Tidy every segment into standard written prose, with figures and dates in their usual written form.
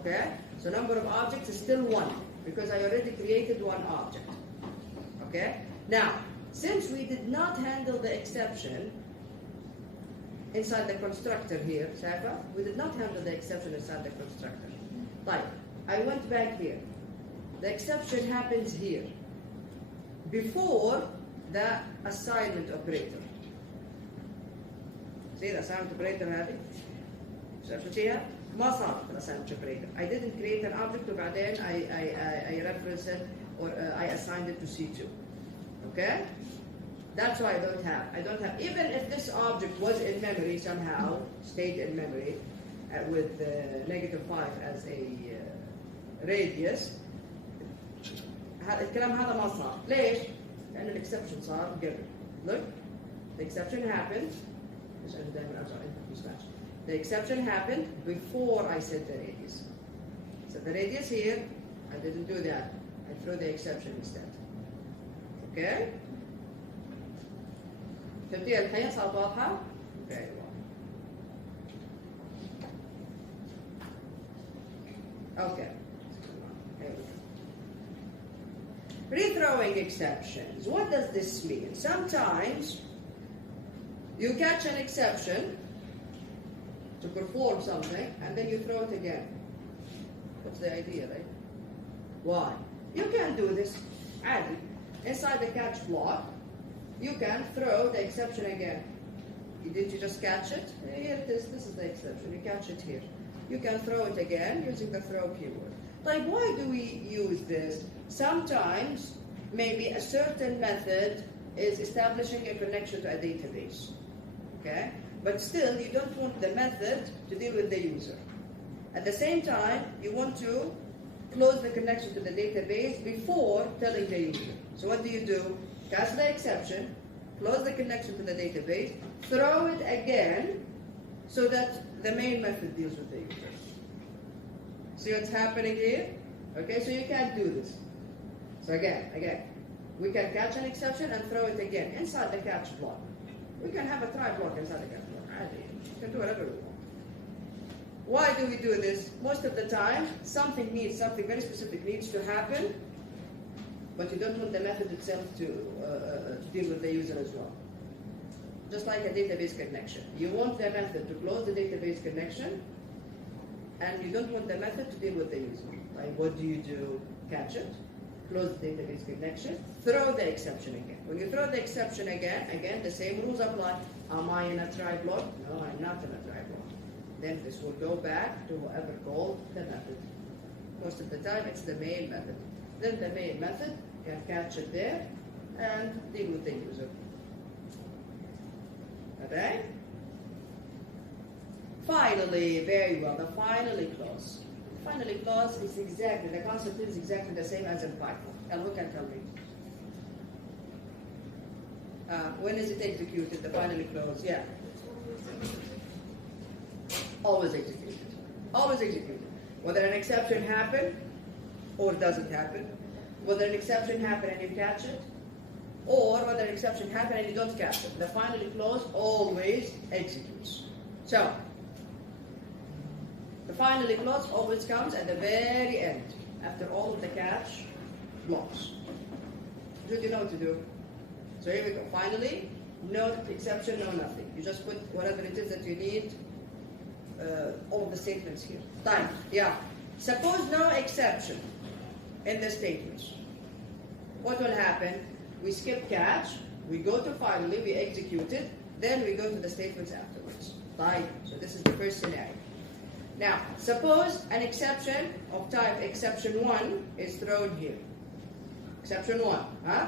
Okay? So number of objects is still 1 because I already created one object. Okay? Now, since we did not handle the exception inside the constructor here, Saifa, we did not handle the exception inside the constructor. Like, I went back here. The exception happens here before the assignment operator. See the assignment operator هذه؟ شايفة فيها؟ ما صار في assignment operator. I didn't create an object وبعدين I reference it or I assigned it to C2. Okay? That's why I don't have, even if this object was in memory somehow, stayed in memory with -5 as a radius, الكلام هذا ما صار. ليش؟ لأن الإكسبشن صار قبل. Look, the exception happened. The exception happened before I set the radius. So the radius here, I didn't do that. I threw the exception instead. Okay? فهمتيها الحين صارت واضحة؟ Very well. Okay. Here we go. Rethrowing exceptions. What does this mean? Sometimes you catch an exception to perform something and then you throw it again. What's the idea, right? Why? You can do this عادي. Inside the catch block, you can throw the exception again. Didn't you just catch it? Here it is. This is the exception. You catch it here. You can throw it again using the throw keyword. Like, why do we use this? Sometimes, maybe a certain method is establishing a connection to a database. Okay? But still, you don't want the method to deal with the user. At the same time, you want to close the connection to the database before telling the user. So what do? Catch the exception, close the connection to the database, throw it again so that the main method deals with the user. See what's happening here? Okay, so you can't do this. So again, we can catch an exception and throw it again inside the catch block. We can have a try block inside the catch block. We can do whatever we want. Why do we do this? Most of the time, something very specific needs to happen, but you don't want the method itself to deal with the user as well. Just like a database connection. You want the method to close the database connection, and you don't want the method to deal with the user. Like, what do? Catch it, close the database connection, throw the exception again. When you throw the exception again, the same rules apply. Am I in a try block? No, I'm not in a try block. Then this will go back to whoever called the method. Most of the time, it's the main method. Then the main method can catch it there and deal with the user. Okay? Finally, very well, the finally clause. The finally clause is exactly, the concept is exactly the same as in Python. And who can tell me? When is it executed, the finally clause? Yeah. Always executed. Always executed. Whether an exception happened or doesn't happen, whether an exception happened and you catch it, or whether an exception happened and you don't catch it. The finally clause always executes. So, the finally clause always comes at the very end, after all of the catch blocks. What do you know what to do? So here we go. Finally, no exception, no nothing. You just put whatever it is that you need, all the statements here. Time. Yeah. Suppose no exception in the statements. What will happen? We skip catch, we go to finally, we execute it, then we go to the statements afterwards. Right? So this is the first scenario. Now, suppose an exception of type exception 1 is thrown here. Exception 1, huh?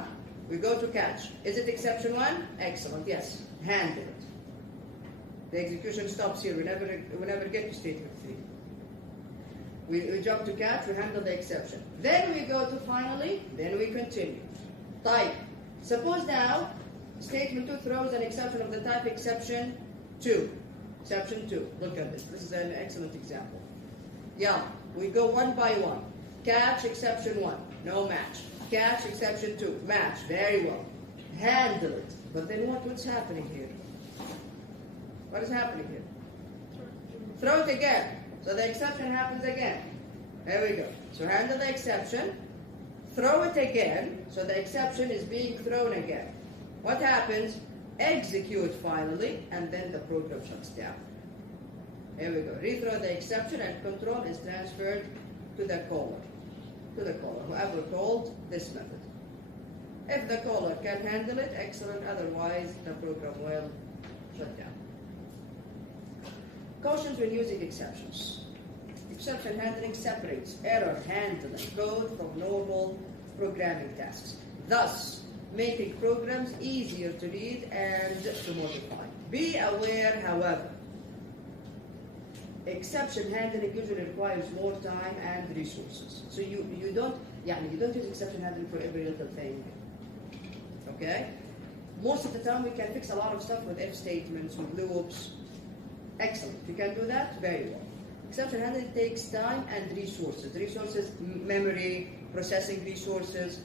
We go to catch. Is it exception 1? Excellent, yes. Handle it. The execution stops here. We never get to statement 3. We jump to catch, we handle the exception. Then we go to finally, then we continue. Type. Suppose now, statement 2 throws an exception of the type exception 2. Exception 2. Look at this. This is an excellent example. Yeah, we go one by one. Catch exception 1. No match. Catch exception 2. Match. Very well. Handle it. But then what's happening here? What is happening here? Throw it again. So the exception happens again. There we go. So handle the exception, throw it again, so the exception is being thrown again. What happens? Execute finally, and then the program shuts down. Here we go. Rethrow the exception, and control is transferred to the caller. Whoever called this method. If the caller can handle it, excellent. Otherwise, the program will shut down. Cautions when using exceptions. Exception handling separates error handling code from normal programming tasks, thus making programs easier to read and to modify. Be aware, however, exception handling usually requires more time and resources. So you don't use exception handling for every little thing. Okay? Most of the time we can fix a lot of stuff with if statements, with loops. Excellent. If you can do that, very well. Exception handling takes time and resources. Resources, memory, processing resources.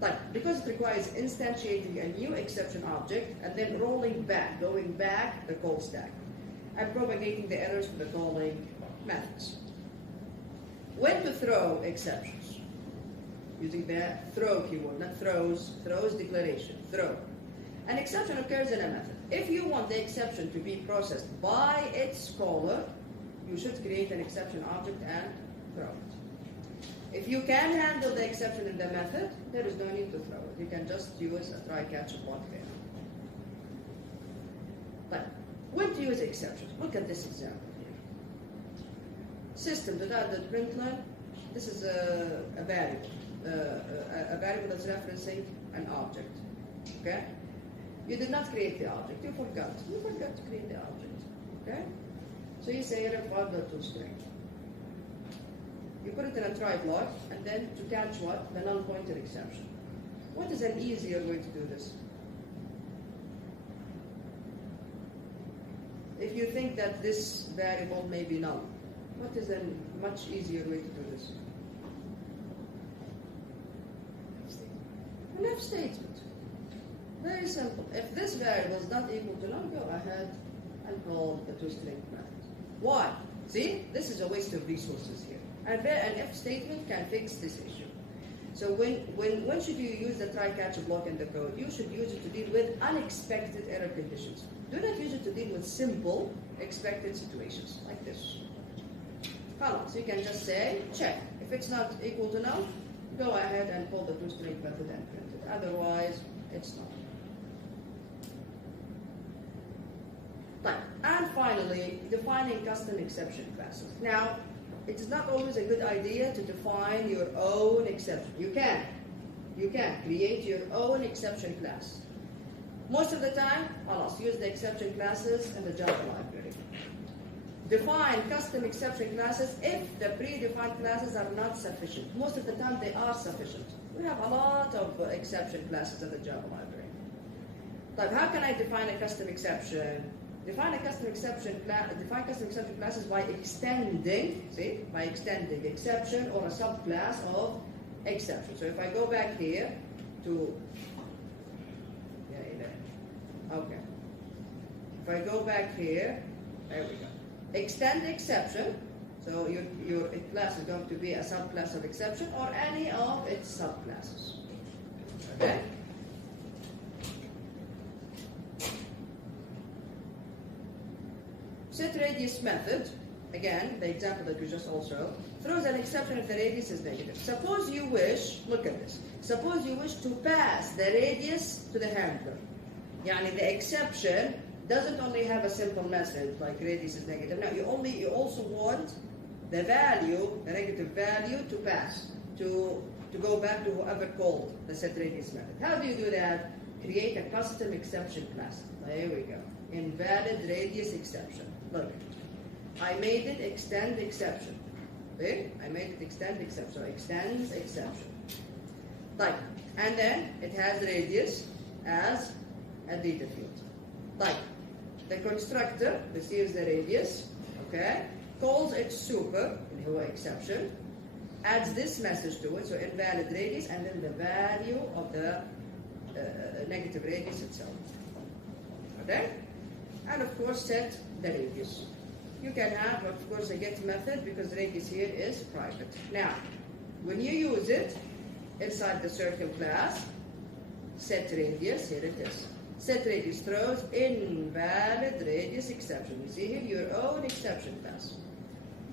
But because it requires instantiating a new exception object and then going back the call stack, and propagating the errors to the calling methods. When to throw exceptions? Using the throw keyword, not throws declaration, throw. An exception occurs in a method. If you want the exception to be processed by its caller, you should create an exception object and throw it. If you can handle the exception in the method, there is no need to throw it. You can just use a try-catch block there. But when to use exceptions? Look at this example here. System.out.println, this is a variable. A variable that's referencing an object. Okay? You did not create the object. You forgot. You forgot to create the object. Okay? So you say ref5.toString. You put it in a try block, and then to catch what? The null pointer exception. What is an easier way to do this? If you think that this variable may be null, what is a much easier way to do this? An if statement. Very simple. If this variable is not equal to null, go ahead and call the toString method. Why? See, this is a waste of resources here. And an if statement can fix this issue. So when should you use the try-catch block in the code? You should use it to deal with unexpected error conditions. Do not use it to deal with simple expected situations like this. So you can just say check. If it's not equal to null, go ahead and call the toString method and print it. Otherwise, it's not. Right. And finally, defining custom exception classes. Now, it is not always a good idea to define your own exception. You can create your own exception class. Most of the time, use the exception classes in the Java library. Define custom exception classes if the predefined classes are not sufficient. Most of the time, they are sufficient. We have a lot of exception classes in the Java library. But how can I define a custom exception? Define custom exception classes by extending exception or a subclass of exception. So if I go back here to if I go back here, there we go. Extend exception. So your class is going to be a subclass of exception or any of its subclasses. Okay? SetRadius method, again, the example that we just also throws an exception if the radius is negative. Suppose you wish, look at this, suppose you wish to pass the radius to the handler. The exception doesn't only have a simple message like radius is negative. Now you also want the value, the negative value, to pass, to go back to whoever called the SetRadius method. How do you do that? Create a custom exception class. There we go. Invalid radius exception. Look, I made it extend exception. Okay? I made it extend exception. So extends exception. Type. And then it has radius as a data field. Type. The constructor receives the radius, okay, calls it super, in exception, adds this message to it, so invalid radius, and then the value of the negative radius itself. Okay? And of course, set the radius. you can have, of course, a get method because radius here is private. Now, when you use it inside the circle class, set radius, here it is. Set radius throws invalid radius exception. You see here your own exception class.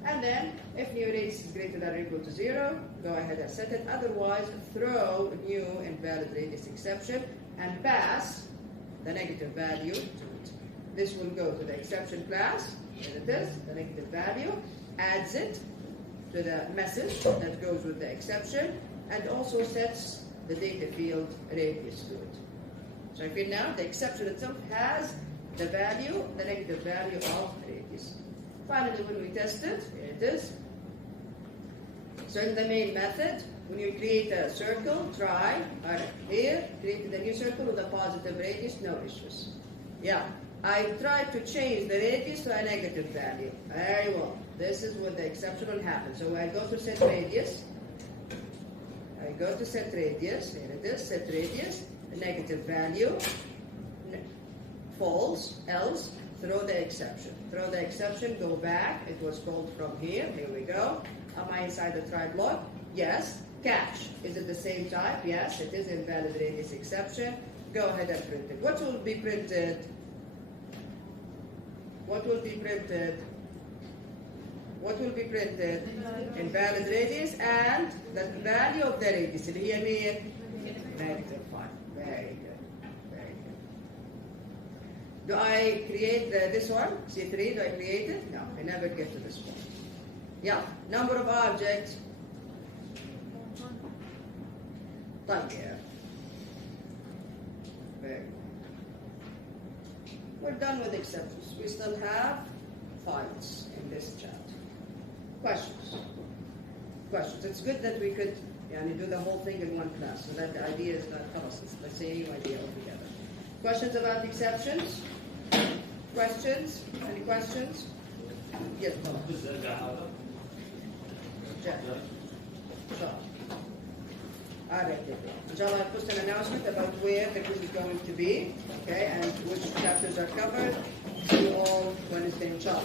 And then, if new radius is greater than or equal to 0, go ahead and set it. Otherwise, throw new invalid radius exception and pass the negative value to it. This will go to the exception class. Here it is, the negative value. Adds it to the message that goes with the exception, and also sets the data field radius to it. So if you now, the exception itself has the value, the negative value of radius. Finally, when we test it, here it is. So in the main method, when you create a circle, try, here, created a new circle with a positive radius, no issues. Yeah, I tried to change the radius to a negative value. Very well. This is what the exception will happen. So I go to set radius. I go to set radius. Here it is, set radius. The negative value, false, else, throw the exception. Throw the exception, go back. It was called from here. Here we go. Am I inside the try block? Yes. Catch. Is it the same type? Yes, it is invalid radius exception. Go ahead and print it. What will be printed? What will be printed? What will be printed? Invalid radius and the value of the radius. Here, negative 5. Very good. Very good. Do I create this one? C3, do I create it? No, I never get to this point. Yeah, number of objects. طيب. Very good. We're done with exceptions. We still have files in this chat. Questions? Questions. It's good that we could do the whole thing in one class, so that the idea is not it's the same idea altogether. Questions about exceptions? Questions? Any questions? Yes, Paul. Jack. Sure. Inshallah, I'll post an announcement about where the quiz is going to be, okay, and which chapters are covered. See you all Wednesday, inshallah.